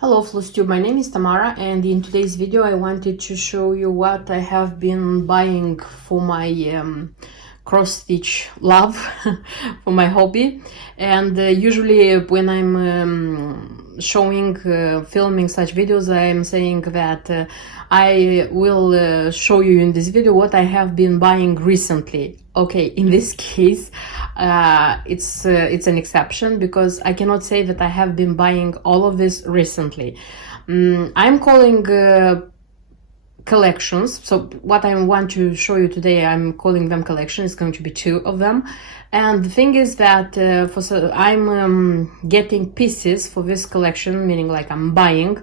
Hello FlossTube, my name is Tamara, and in today's video I wanted to show you what I have been buying for my cross-stitch love, for my hobby. And usually when I'm filming such videos, I'm saying that I will show you in this video what I have been buying recently. Okay, in this case it's an exception, because I cannot say that I have been buying all of this recently. I'm calling collections. So what I want to show you today, I'm calling them collections. It's going to be two of them. And the thing is that I'm getting pieces for this collection, meaning like I'm buying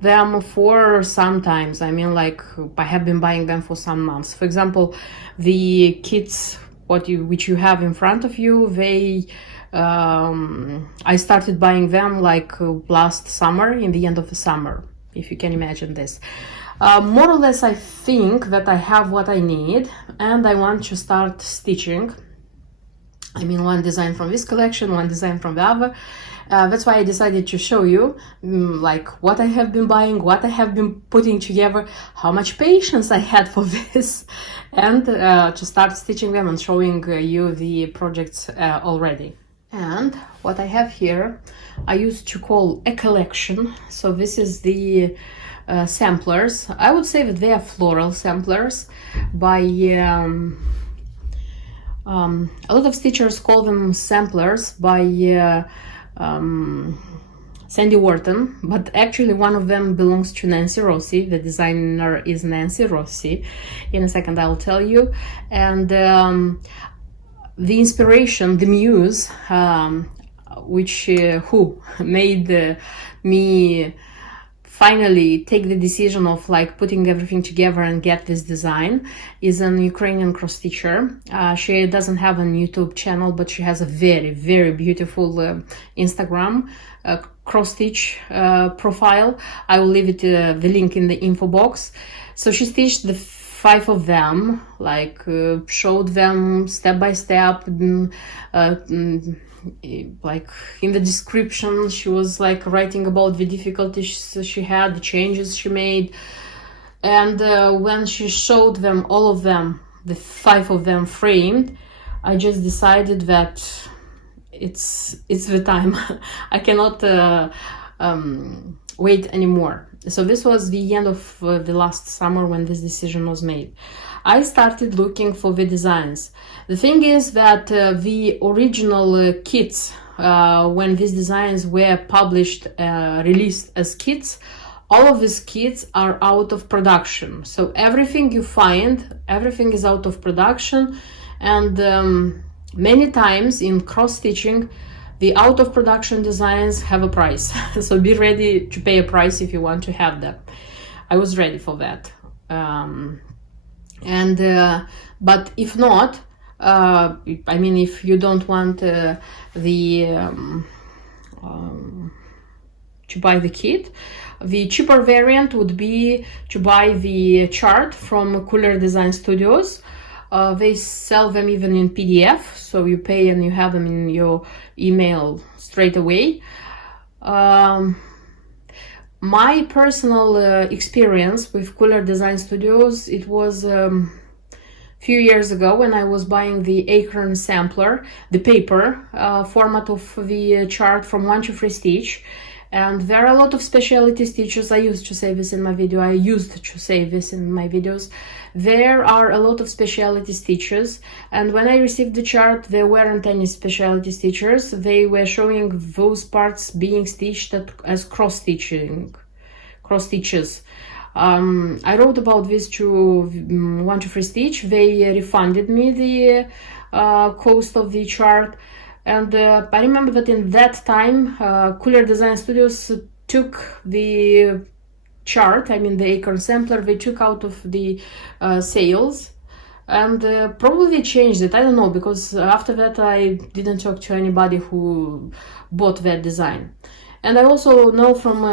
them for some times. I mean, like I have been buying them for some months. For example, the kits which you have in front of you, they I started buying them like last summer, in the end of the summer, if you can imagine this. More or less I think that I have what I need, and I want to start stitching. I mean, one design from this collection, one design from the other. That's why I decided to show you like what I have been buying, what I have been putting together, how much patience I had for this, and to start stitching them and showing you the projects already. And what I have here, I used to call a collection. So this is the samplers. I would say that they are floral samplers by a lot of stitchers call them samplers by Sandy Wharton, but actually one of them belongs to Nancy Rossi. The designer is Nancy Rossi. In a second I'll tell you. And the inspiration, the muse, who made me finally take the decision of like putting everything together and get this design, is an Ukrainian cross stitcher. She doesn't have a YouTube channel, but she has a very, very beautiful Instagram cross stitch profile. I will leave it the link in the info box. So she stitched the 5 of them, like showed them step by step. Like in the description she was like writing about the difficulties she had, the changes she made. And when she showed them, all of them, the 5 of them framed, I just decided that it's the time. I cannot wait anymore. So this was the end of the last summer when this decision was made. I started looking for the designs. The thing is that the original kits, when these designs were published, released as kits, all of these kits are out of production. So everything you find, everything is out of production. And many times in cross-stitching, the out-of-production designs have a price. So be ready to pay a price if you want to have them. I was ready for that. But if not, I mean, if you don't want to buy the kit, the cheaper variant would be to buy the chart from Cooler Design Studios. They sell them even in PDF, so you pay and you have them in your email straight away. My personal experience with Cooler Design Studios, it was few years ago when I was buying the Acorn sampler, the paper format of the chart from 1 to 3 Stitch. And there are a lot of specialty stitches. I used to say this in my video. I used to say this in my videos. There are a lot of specialty stitches, and when I received the chart, there weren't any specialty stitches. They were showing those parts being stitched as cross stitches. I wrote about this to 1 to 3 Stitch. They refunded me the cost of the chart. And I remember that in that time, Cooler Design Studios took the chart, I mean the Acorn sampler, they took out of the sales. And probably they changed it, I don't know, because after that I didn't talk to anybody who bought that design. And I also know from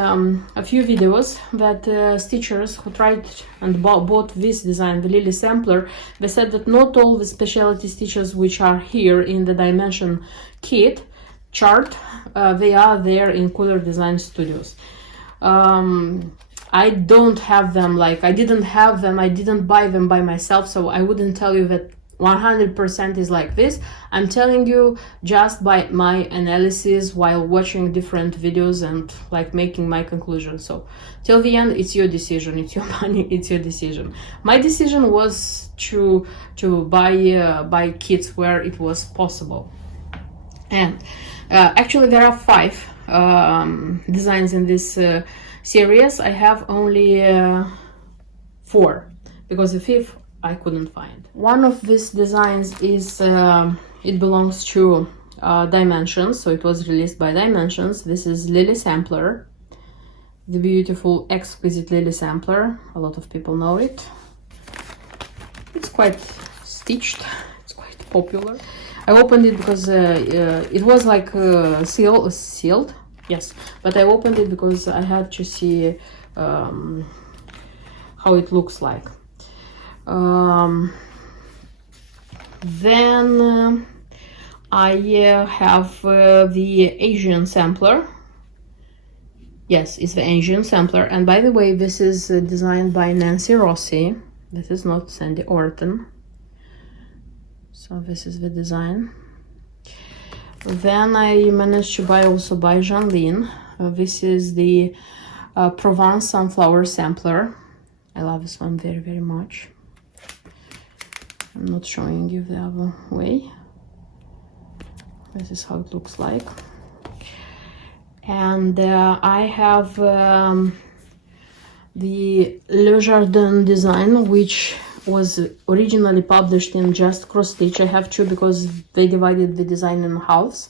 a few videos that stitchers who tried and bought this design, the Lily Sampler, they said that not all the specialty stitches which are here in the dimension kit chart, they are there in Cooler Design Studios. I don't have them, like I didn't have them, I didn't buy them by myself, so I wouldn't tell you that 100% is like this. I'm telling you just by my analysis while watching different videos and like making my conclusion. So till the end, it's your decision, it's your money, it's your decision. My decision was to buy kits where it was possible. And actually there are 5 designs in this series. I have only 4 because the 5th I couldn't find. One of these designs is it belongs to Dimensions, so it was released by Dimensions. This is Lily Sampler, the beautiful exquisite Lily Sampler. A lot of people know it. It's quite stitched, it's quite popular. I opened it because it was like sealed, yes, but I opened it because I had to see how it looks like. Then I have the Asian Sampler. Yes, it's the Asian Sampler, and by the way, this is designed by Nancy Rossi. This is not Sandy Orton. So this is the design. Then I managed to buy also by Jeanlin. This is the Provence Sunflower Sampler. I love this one very, very much. I'm not showing you the other way. This is how it looks like. And I have the Le Jardin design, which was originally published in just cross stitch. I have 2 because they divided the design in halves.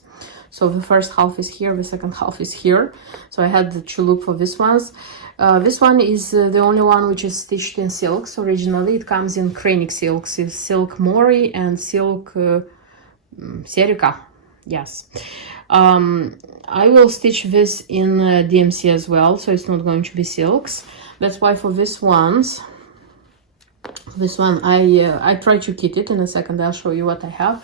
So the first half is here, the second half is here. So I had to look for this ones. This one is the only one which is stitched in silks. Originally it comes in Kranic silks, silk Mori and silk Serica. Yes. I will stitch this in DMC as well, so it's not going to be silks. That's why for this one I try to kit it. In a second I'll show you what I have.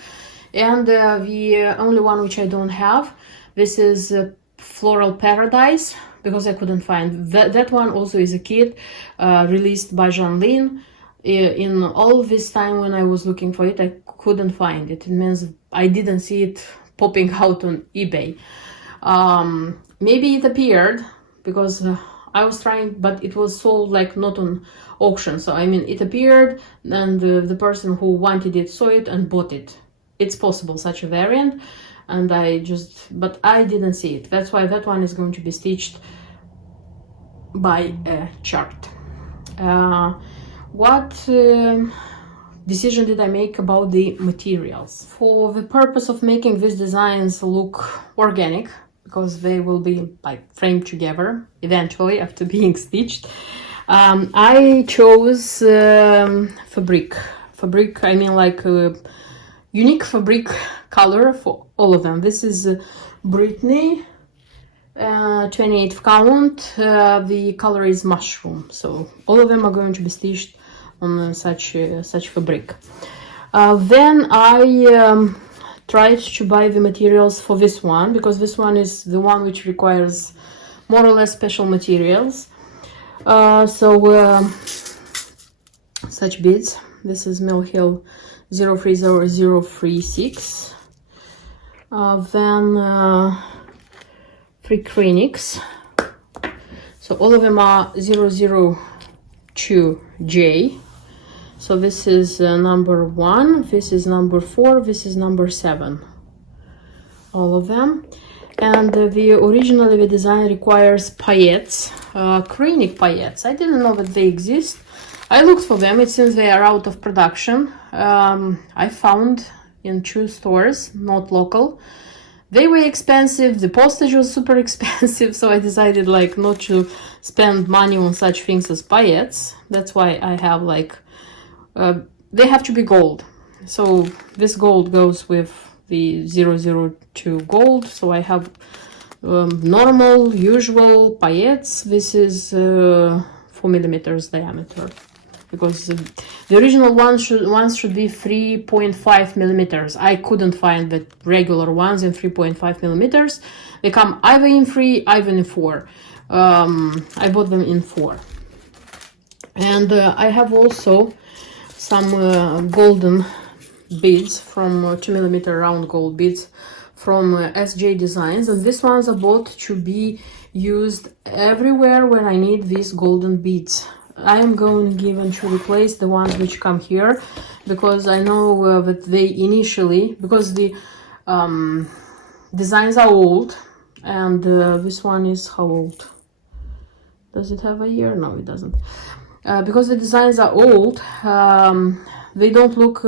And the only one which I don't have, this is Floral Paradise, because I couldn't find that one. Also is a kit released by Jeanlin. In all this time when I was looking for it, I couldn't find it. It means I didn't see it popping out on eBay. Maybe it appeared because I was trying, but it was sold like not on auction. So I mean, it appeared and the person who wanted it saw it and bought it. It's possible, such a variant, and but I didn't see it. That's why that one is going to be stitched by a chart. What decision did I make about the materials? For the purpose of making these designs look organic, because they will be like framed together eventually after being stitched, I chose fabric. I mean like unique fabric color for all of them. This is Brittany 28th count. The color is mushroom, so all of them are going to be stitched on such fabric. Then I tried to buy the materials for this one, because this one is the one which requires more or less special materials. Such beads. This is Mill Hill 030036. Then 3 Kranics. So all of them are 002J. So this is number 1, this is number 4, this is number 7. All of them. And originally the design requires paillettes, Kranic paillettes. I didn't know that they exist. I looked for them. It seems they are out of production. I found in 2 stores, not local. They were expensive, the postage was super expensive, so I decided like not to spend money on such things as paillettes. That's why I have like, they have to be gold. So this gold goes with the 002 gold. So I have normal, usual paillettes. This is 4 millimeters diameter, because the original ones should be 3.5 millimeters. I couldn't find the regular ones in 3.5 millimeters. They come either in 3, either in 4. I bought them in 4. And I have also some golden beads from 2mm round gold beads from SJ Designs, and these ones are bought to be used everywhere when I need these golden beads. I am going given to replace the ones which come here, because I know that they initially, because the designs are old, and this one is how old? Does it have a year? No, it doesn't. Because the designs are old, they don't look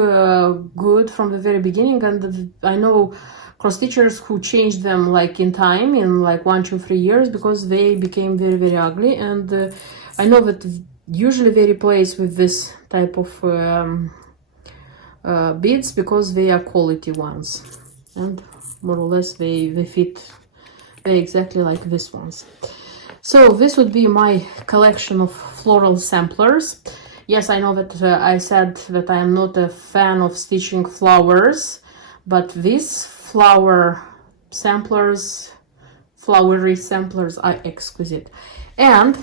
good from the very beginning, and I know cross stitchers who changed them like in time, in like 1, 2, 3 years, because they became very, very ugly. And I know that usually they replace with this type of beads because they are quality ones, and more or less they fit exactly like these ones. So this would be my collection of floral samplers. Yes, I know that I said that I am not a fan of stitching flowers, but these flowery samplers are exquisite. And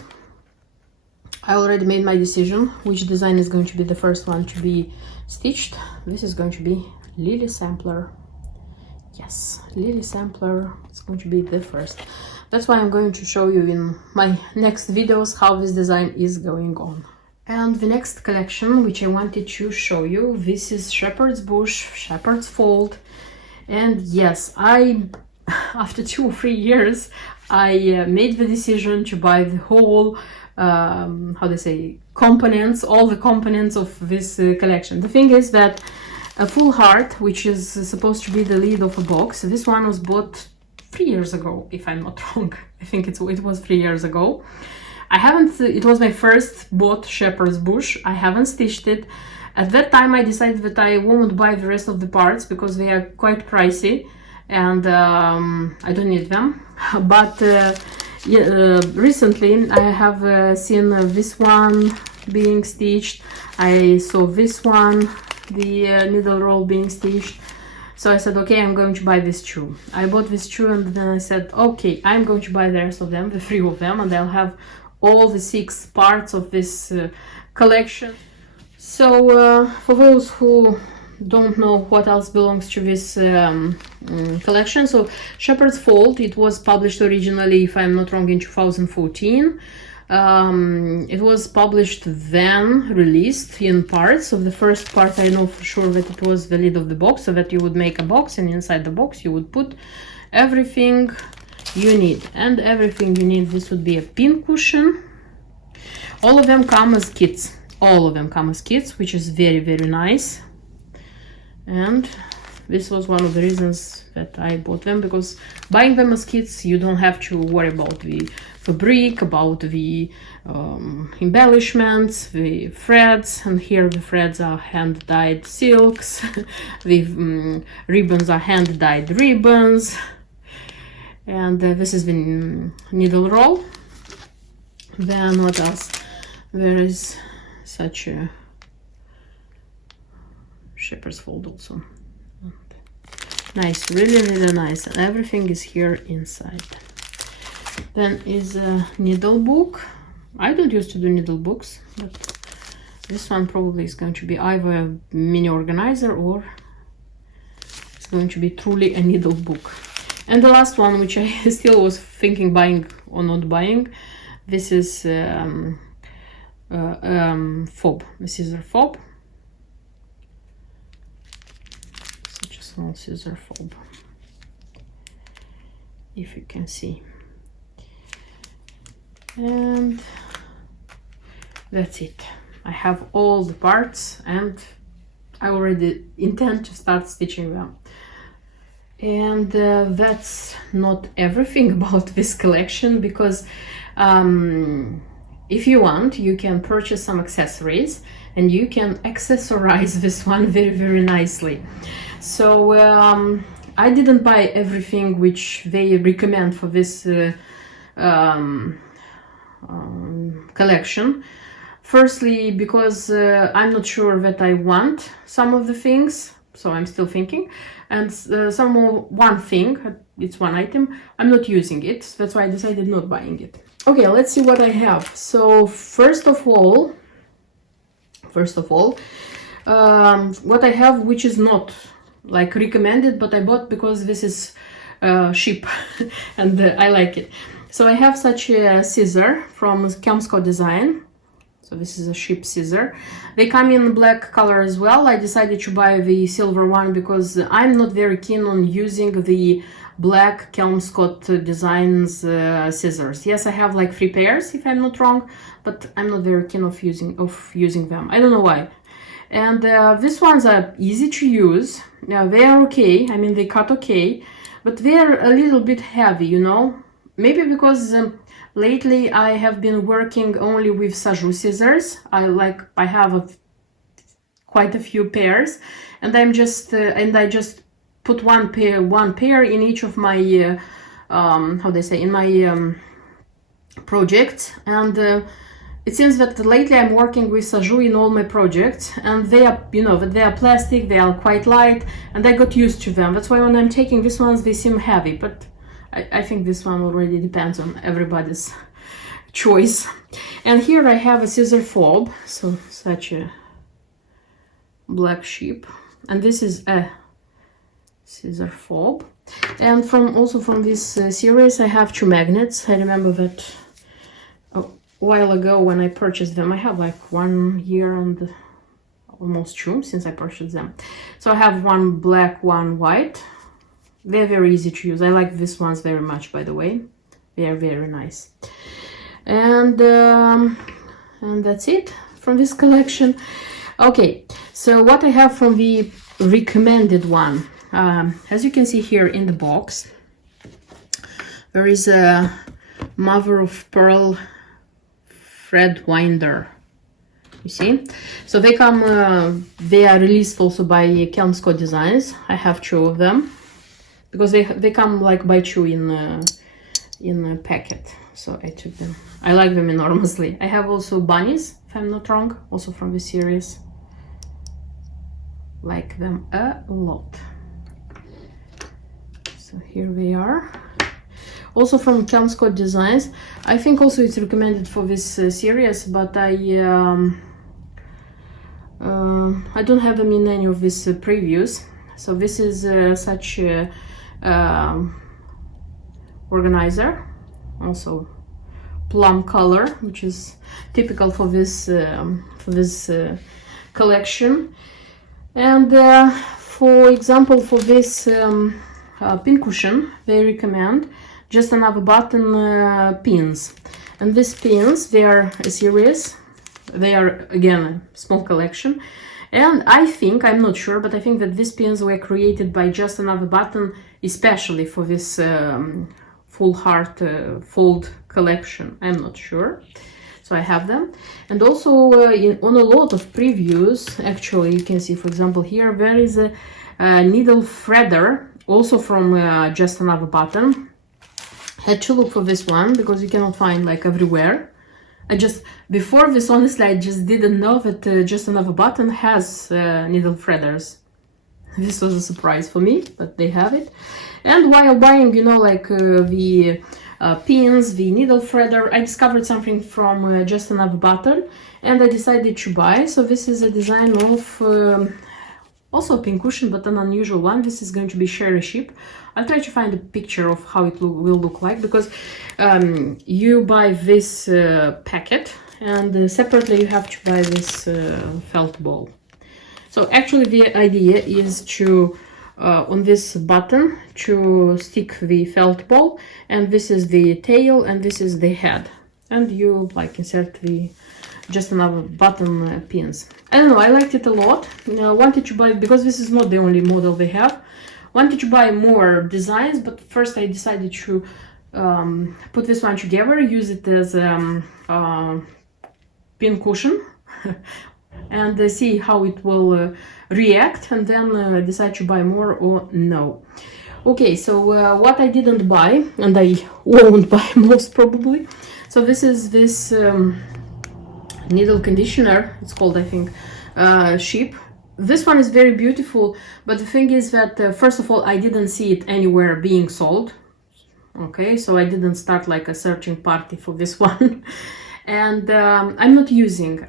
I already made my decision which design is going to be the first one to be stitched. This is going to be Lily Sampler. Yes, Lily Sampler, it's going to be the first. That's why I'm going to show you in my next videos how this design is going on. And the next collection which I wanted to show you, this is Shepherd's Bush, Shepherd's Fold. And yes, after 2 or 3 years, I made the decision to buy the whole, how they say, components, all the components of this collection. The thing is that a full heart, which is supposed to be the lid of a box, this one was bought 3 years ago, if I'm not wrong. I think it was 3 years ago. I haven't, it was my first bought Shepherd's Bush. I haven't stitched it. At that time I decided that I won't buy the rest of the parts because they are quite pricey and I don't need them. But recently I have seen this one being stitched. I saw this one, the needle roll being stitched. So I said, okay, I'm going to buy this too. I bought this too, and then I said, okay, I'm going to buy the rest of them, the 3 of them, and I'll have all the 6 parts of this collection. So for those who don't know what else belongs to this collection, so Shepherd's Fold, it was published originally, if I'm not wrong, in 2014. It was published then, released in parts. So the first part, I know for sure that it was the lid of the box, so that you would make a box, and inside the box you would put everything you need. And everything you need, this would be a pin cushion. All of them come as kits. All of them come as kits, which is very, very nice. And this was one of the reasons that I bought them, because buying them as kits, you don't have to worry about the fabric, about the embellishments, the threads. And here the threads are hand-dyed silks. The ribbons are hand-dyed ribbons. And this is the needle roll. Then what else? There is such a Shepherd's Fold also. Nice, really, really nice. And everything is here inside. Then is a needle book. I don't used to do needle books, but this one probably is going to be either a mini organizer or it's going to be truly a needle book. And the last one, which I still was thinking buying or not buying, this is fob, the scissor fob. Such a small scissor fob, if you can see. And that's it. I have all the parts and I already intend to start stitching them. And that's not everything about this collection, because if you want, you can purchase some accessories and you can accessorize this one very, very nicely. So I didn't buy everything which they recommend for this collection. Firstly, because I'm not sure that I want some of the things, so I'm still thinking. And one thing, it's one item, I'm not using it, that's why I decided not buying it. Okay, let's see what I have. So first of all, what I have, which is not like recommended, but I bought because this is cheap and I like it. So I have such a scissor from Kelmsco Design. So this is a cheap scissor. They come in black color as well. I decided to buy the silver one because I'm not very keen on using the black Kelmsco Designs scissors. Yes, I have like 3 pairs if I'm not wrong, but I'm not very keen of using them. I don't know why. And these ones are easy to use. They are okay. I mean, they cut okay, but they're a little bit heavy, you know. Maybe because lately I have been working only with Sajou scissors. I have quite a few pairs, and I just put one pair in each of my how they say, in my projects. And it seems that lately I'm working with Sajou in all my projects, and they are, you know, they are plastic, they are quite light, and I got used to them. That's why when I'm taking these ones, they seem heavy, but I think this one already depends on everybody's choice. And here I have a scissor fob, so such a black sheep, and this is a scissor fob. And also from this series I have 2 magnets. I remember that a while ago when I purchased them. I have like 1 year and almost 2 since I purchased them. So I have one black, one white. They're very easy to use. I like these ones very much, by the way. They are very nice. And that's it from this collection. Okay, so what I have from the recommended one. As you can see here in the box, there is a mother of pearl thread winder. You see, so they come. They are released also by Kelmsco Designs. I have 2 of them because they come like by 2 in a packet. So I took them. I like them enormously. I have also bunnies, if I'm not wrong, also from this series. Like them a lot. So here they are. Also from Kelmsco Designs. I think also it's recommended for this series, but I don't have them in any of these previews. So this is such a organizer, also plum color, which is typical for this collection. And for example, for this pincushion, they recommend just another button pins. And these pins, they are a series. They are again a small collection. And I think, I'm not sure, but I think that these pins were created by Just Another Button, especially for this full heart fold collection. I'm not sure. So I have them. And also on a lot of previews, actually, you can see, for example, here, there is a needle threader, also from Just Another Button. Had to look for this one because you cannot find like everywhere. Before this, honestly, I just didn't know that Just Another Button has needle threaders. This was a surprise for me, but they have it. And while buying, you know, like the pins, the needle threader, I discovered something from Just Another Button, and I decided to buy. So this is a design of also a pincushion, but an unusual one. This is going to be cherry sheep. I'll try to find a picture of how it will look like, because you buy this packet, and separately you have to buy this felt ball. So actually the idea is to on this button to stick the felt ball, and this is the tail and this is the head, and you like insert the Just Another Button pins. I don't know, I liked it a lot. Wanted to buy, because this is not the only model they have, wanted to buy more designs, but first I decided to put this one together, use it as pin cushion and see how it will react, and then decide to buy more or no. Okay, so what I didn't buy, and I won't buy most probably, so this is this needle conditioner. It's called, I think, sheep. This one is very beautiful, but the thing is that first of all, I didn't see it anywhere being sold. Okay, so I didn't start like a searching party for this one. And I'm not using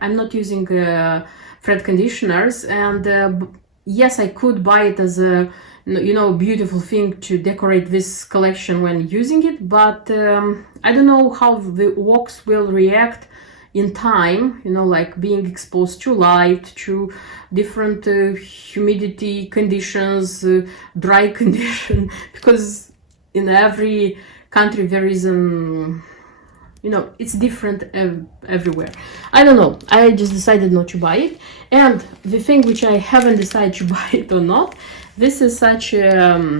thread conditioners, and yes, I could buy it as a beautiful thing to decorate this collection when using it, but I don't know how the wax will react in time, like being exposed to light, to different humidity conditions, dry condition, because in every country there is it's different everywhere. I don't know, I just decided not to buy it. And the thing which I haven't decided to buy it or not, this is such how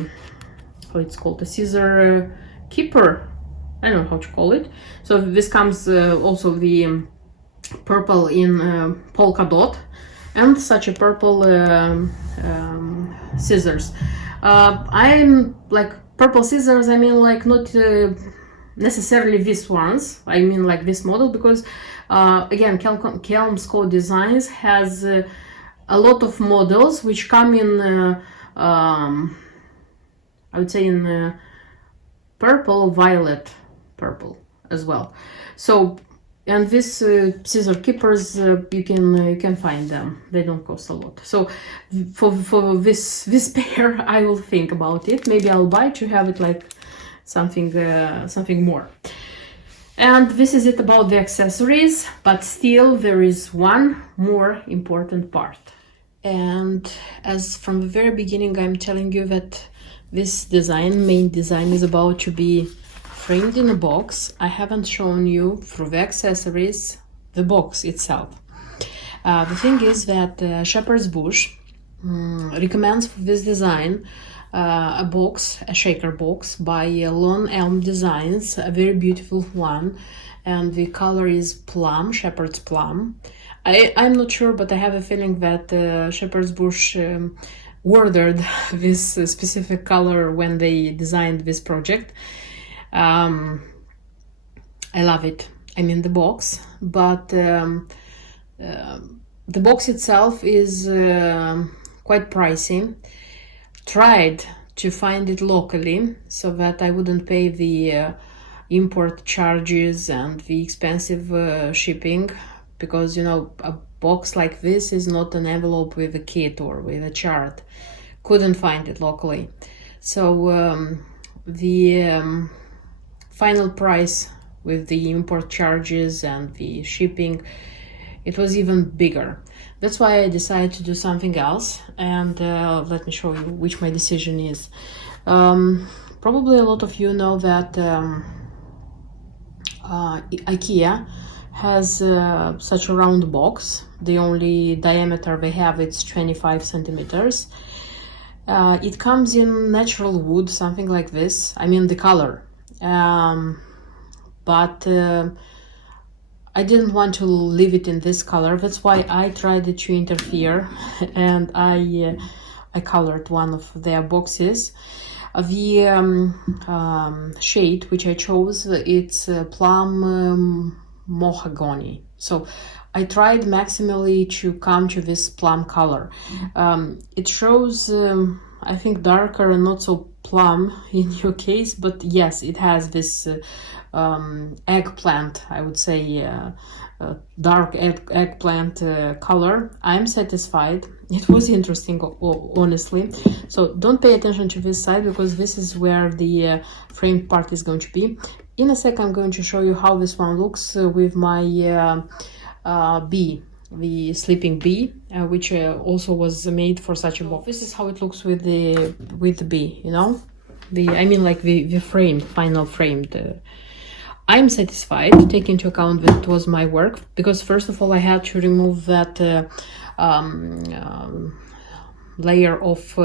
it's called, a scissor keeper, I don't know how to call it. So this comes also the purple in polka dot, and such a purple scissors. I'm like purple scissors, I mean like not necessarily these ones, I mean like this model, because again, Kelmsco Designs has a lot of models which come in I would say in purple, violet purple as well. So, and this scissor keepers, you can find them, they don't cost a lot. So for this pair I will think about it, maybe I'll buy to have it like something more. And this is it about the accessories, but still there is one more important part. And as from the very beginning, I'm telling you that this main design is about to be framed in a box. I haven't shown you through the accessories the box itself. The thing is that Shepherd's Bush recommends for this design a shaker box by Lone Elm Designs, a very beautiful one, and the color is plum, shepherd's plum. I'm not sure, but I have a feeling that Shepherd's Bush ordered this specific color when they designed this project. I love it. I mean the box, but the box itself is quite pricey. Tried to find it locally so that I wouldn't pay the import charges and the expensive shipping, because a box like this is not an envelope with a kit or with a chart. Couldn't find it locally. So the final price with the import charges and the shipping, it was even bigger. That's why I decided to do something else, and let me show you which my decision is. Probably a lot of you know that IKEA has such a round box. The only diameter they have is 25 centimeters. It comes in natural wood, something like this. I mean the color, but I didn't want to leave it in this color. That's why I tried to interfere, and I colored one of their boxes. The shade which I chose, it's plum mahogany. So I tried maximally to come to this plum color. It shows, I think, darker and not so plum in your case, but yes, it has this eggplant, I would say, dark eggplant color. I'm satisfied. It was interesting, honestly. So don't pay attention to this side, because this is where the framed part is going to be. In a sec, I'm going to show you how this one looks with my bee, the sleeping bee, which also was made for such a box. This is how it looks with the bee, I mean like the final framed. I'm satisfied, take into account that it was my work, because first of all I had to remove that layer of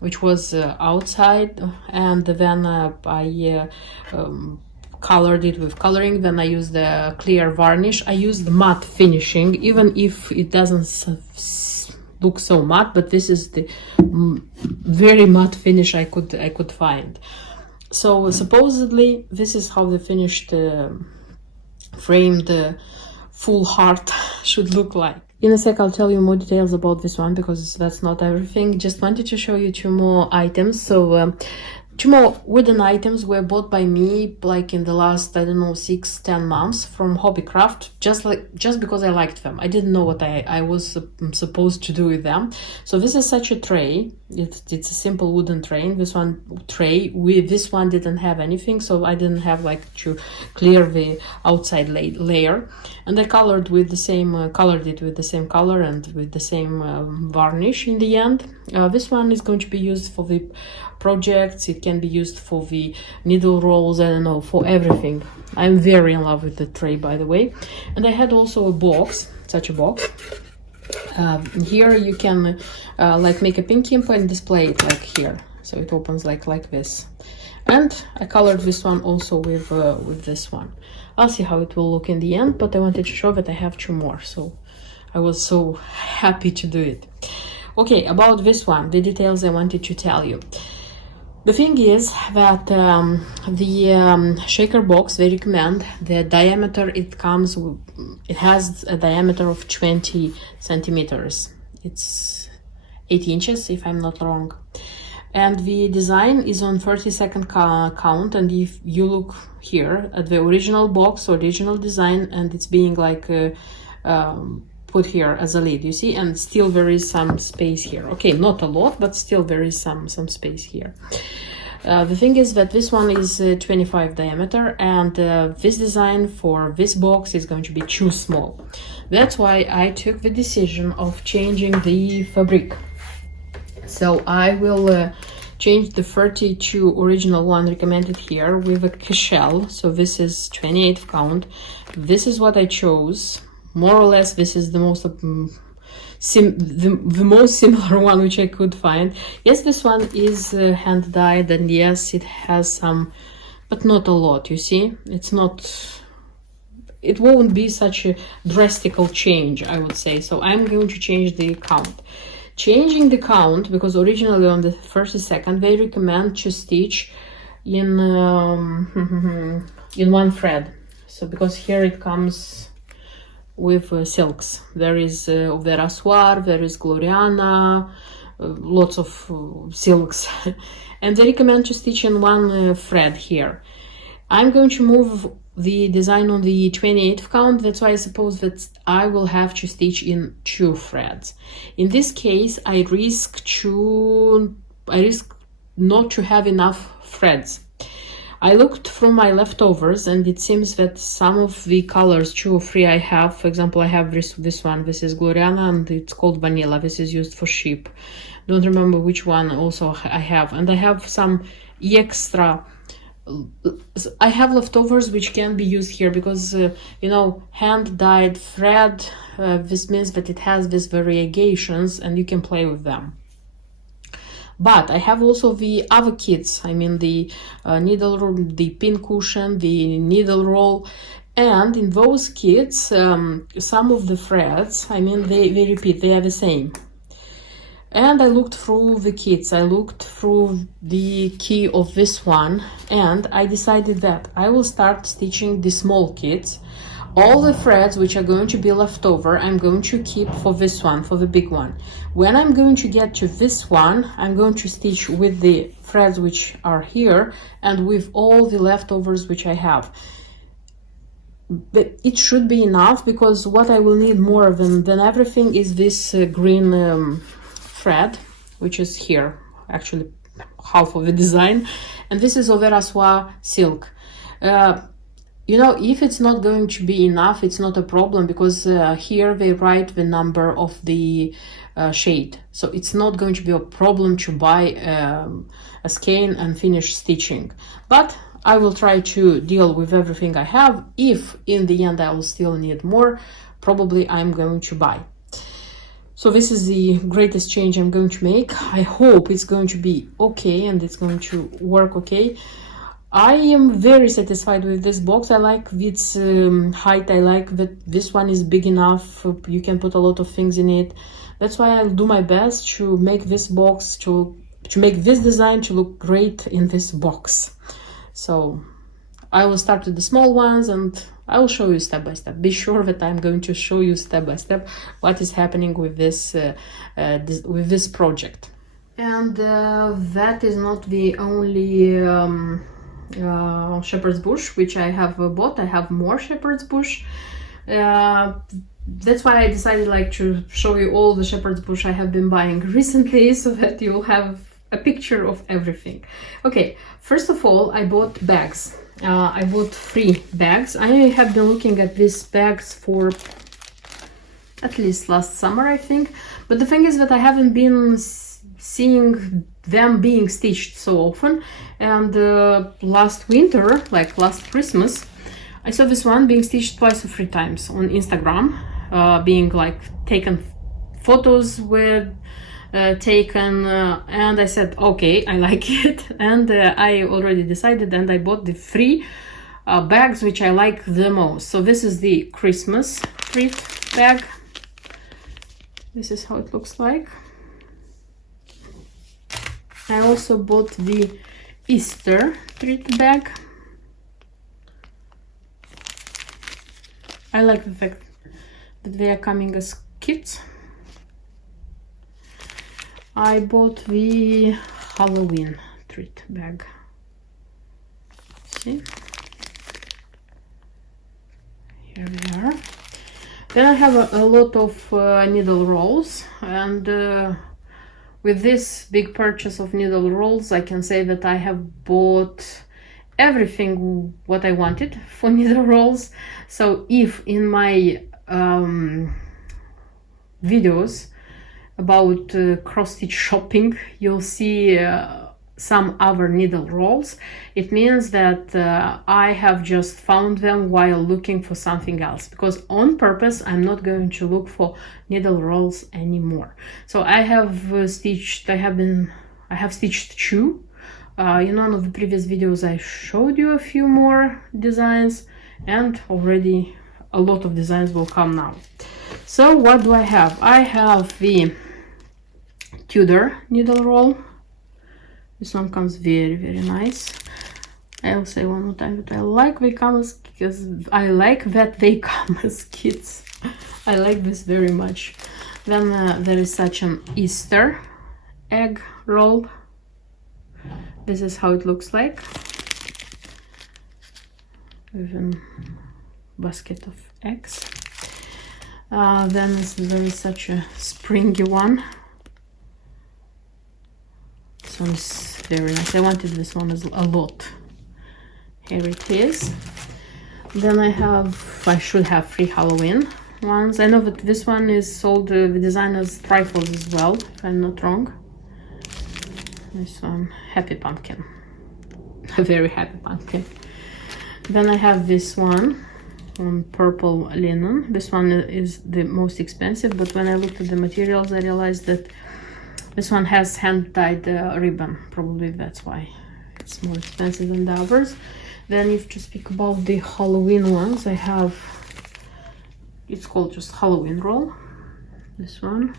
which was outside, and then I colored it with coloring. Then I used the clear varnish. I used matte finishing, even if it doesn't look so matte, but this is the very matte finish I could find. So supposedly this is how the finished framed full heart should look like. In a sec I'll tell you more details about this one, because that's not everything. Just wanted to show you two more items. So Two more wooden items were bought by me like in the last, I don't know, 6-10 months from Hobbycraft, just because I liked them. I didn't know what I was supposed to do with them. So this is such a tray. It's a simple wooden tray. This one didn't have anything, so I didn't have like to clear the outside layer. And I colored with the same colored it with the same color and with the same varnish in the end. This one is going to be used for the projects. It can be used for the needle rolls, I don't know, for everything. I'm very in love with the tray, by the way. And I had also a box, such a box. Here you can like make a pinky and display it like here, so it opens like this. And I colored this one also with this one. I'll see how it will look in the end, but I wanted to show that I have two more, so I was so happy to do it. Okay, about this one, the details I wanted to tell you. The thing is that the shaker box, they recommend the diameter it has a diameter of 20 centimeters. It's 8 inches, if I'm not wrong. And the design is on 30-second count. And if you look here at the original box, original design, and it's being like put here as a lid, you see, and still there is some space here. Okay, not a lot, but still there is some space here. The thing is that this one is 25 diameter, and this design for this box is going to be too small. That's why I took the decision of changing the fabric. So I will change the 32 original one recommended here with a cashel. So this is 28 count. This is what I chose. More or less, this is the most the most similar one which I could find. Yes, this one is hand dyed, and yes, it has some, but not a lot. You see, it won't be such a drastic change, I would say. So I'm going to change the count. Changing the count, because originally on the 32nd they recommend to stitch in in one thread. So because here it comes with silks. There is Vera Soir, there is Gloriana, lots of silks. And they recommend to stitch in one thread here. I'm going to move the design on the 28th count. That's why I suppose that I will have to stitch in 2 threads. In this case, I risk not to have enough threads. I looked through my leftovers, and it seems that some of the colors, 2 or 3 I have, for example, I have this one, this is Gloriana, and it's called Vanilla. This is used for sheep. Don't remember which one also I have. And I have some extra, I have leftovers which can be used here because, you know, hand-dyed thread, this means that it has these variegations and you can play with them. But I have also the other kits, I mean the needle roll, the pin cushion, the needle roll, and in those kits, some of the threads, I mean they repeat, they are the same. And I looked through the kits, I looked through the key of this one, and I decided that I will start stitching the small kits. All the threads which are going to be left over, I'm going to keep for this one, for the big one. When I'm going to get to this one, I'm going to stitch with the threads which are here and with all the leftovers which I have. But it should be enough, because what I will need more than everything is this green thread, which is here, actually half of the design. And this is Vera Soir silk. You know, if it's not going to be enough, it's not a problem, because here they write the number of the shade. So it's not going to be a problem to buy a skein and finish stitching. But I will try to deal with everything I have. If in the end I will still need more, probably I'm going to buy. So this is the greatest change I'm going to make. I hope it's going to be okay and it's going to work okay. I am very satisfied with this box. I like its height. I like that this one is big enough. You can put a lot of things in it. That's why I'll do my best to make this box, to make this design to look great in this box. So I will start with the small ones and I will show you step by step. Be sure that I'm going to show you step by step what is happening with this project. And that is not the only shepherd's bush which I have bought. I have more shepherd's bush. That's why I decided like to show you all the shepherd's bush I have been buying recently, so that you'll have a picture of everything. Okay, first of all, I bought bags. I bought 3 bags. I have been looking at these bags for at least last summer, I think. But the thing is that I haven't been seeing them being stitched so often. And last winter, like last Christmas, I saw this one being stitched twice or 3 times on Instagram, being like taken photos with taken, and I said, okay, I like it. And I already decided, and I bought the 3 bags which I like the most. So this is the Christmas treat bag. This is how it looks like. I also bought the Easter treat bag. I like the fact that they are coming as kits. I bought the Halloween treat bag. See? Here we are. Then I have a lot of needle rolls, and with this big purchase of needle rolls, I can say that I have bought everything what I wanted for needle rolls. So if in my videos about cross-stitch shopping you'll see some other needle rolls, it means that I have just found them while looking for something else, because on purpose I'm not going to look for needle rolls anymore. So I have stitched, I have stitched 2. In one of the previous videos I showed you a few more designs, and already a lot of designs will come now. So what do I have? I have the Tudor needle roll. This one comes very, very nice. I'll say one more time that I like they come as, because I like that they come as kits. I like this very much. Then there is such an Easter egg roll. This is how it looks like, with a basket of eggs. Then there is such a springy one. This one is very nice. I wanted this one a lot. Here it is. Then I should have 3 Halloween ones. I know that this one is sold, the design as trifles as well, if I'm not wrong. This one, happy pumpkin. A very happy pumpkin. Then I have this one on purple linen. This one is the most expensive, but when I looked at the materials I realized that this one has hand-tied ribbon. Probably that's why it's more expensive than the others. Then if to speak about the Halloween ones, I have, it's called just Halloween roll. This one,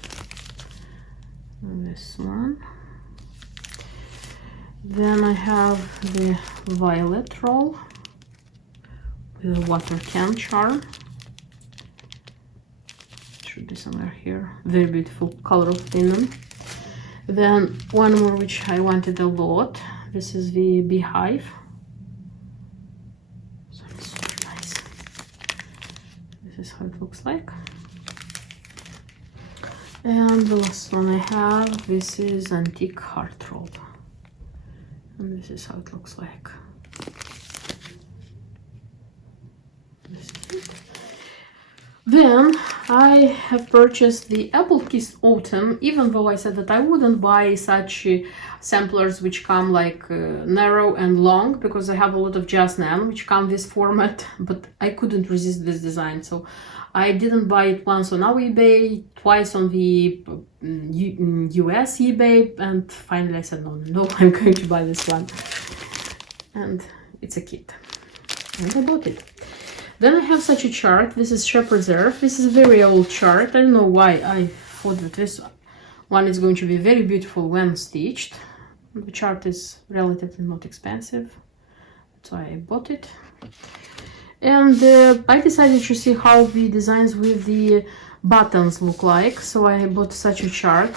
and this one. Then I have the violet roll with a water can charm. Should be somewhere here. Very beautiful color of linen. Then one more which I wanted a lot. This is the Beehive. So it's super nice. This is how it looks like. And the last one I have, this is Antique Heart Roll. And this is how it looks like. Then I have purchased the Apple Kiss Autumn, even though I said that I wouldn't buy such samplers which come like narrow and long, because I have a lot of Just Nan which come this format, but I couldn't resist this design, so I didn't buy it once on our eBay, twice on the US eBay, and finally I said no, I'm going to buy this one. And it's a kit, and I bought it. Then I have such a chart. This is Shepherd's Earth. This is a very old chart. I don't know why I thought that this one is going to be very beautiful when stitched. The chart is relatively not expensive, so I bought it. And I decided to see how the designs with the buttons look like, so I bought such a chart.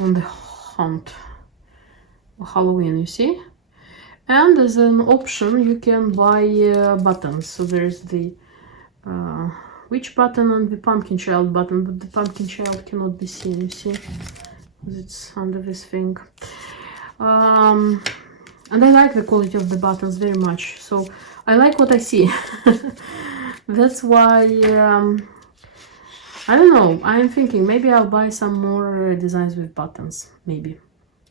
on the hunt for Halloween, you see. And as an option, you can buy buttons. So there's the witch button and the pumpkin child button, but the pumpkin child cannot be seen, you see, because it's under this thing. And I like the quality of the buttons very much, so I like what I see. That's why I don't know, I'm thinking maybe I'll buy some more designs with buttons, maybe,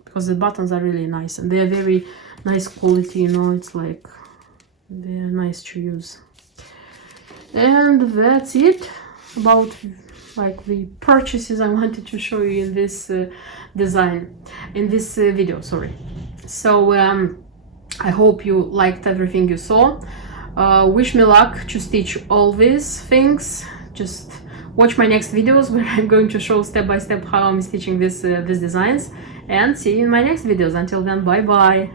because the buttons are really nice and they are very nice quality, you know, it's like they're nice to use. And that's it about like the purchases I wanted to show you in this video, sorry. So I hope you liked everything you saw. Wish me luck to stitch all these things. Just watch my next videos where I'm going to show step by step how I'm stitching these designs, and see you in my next videos. Until then, bye bye.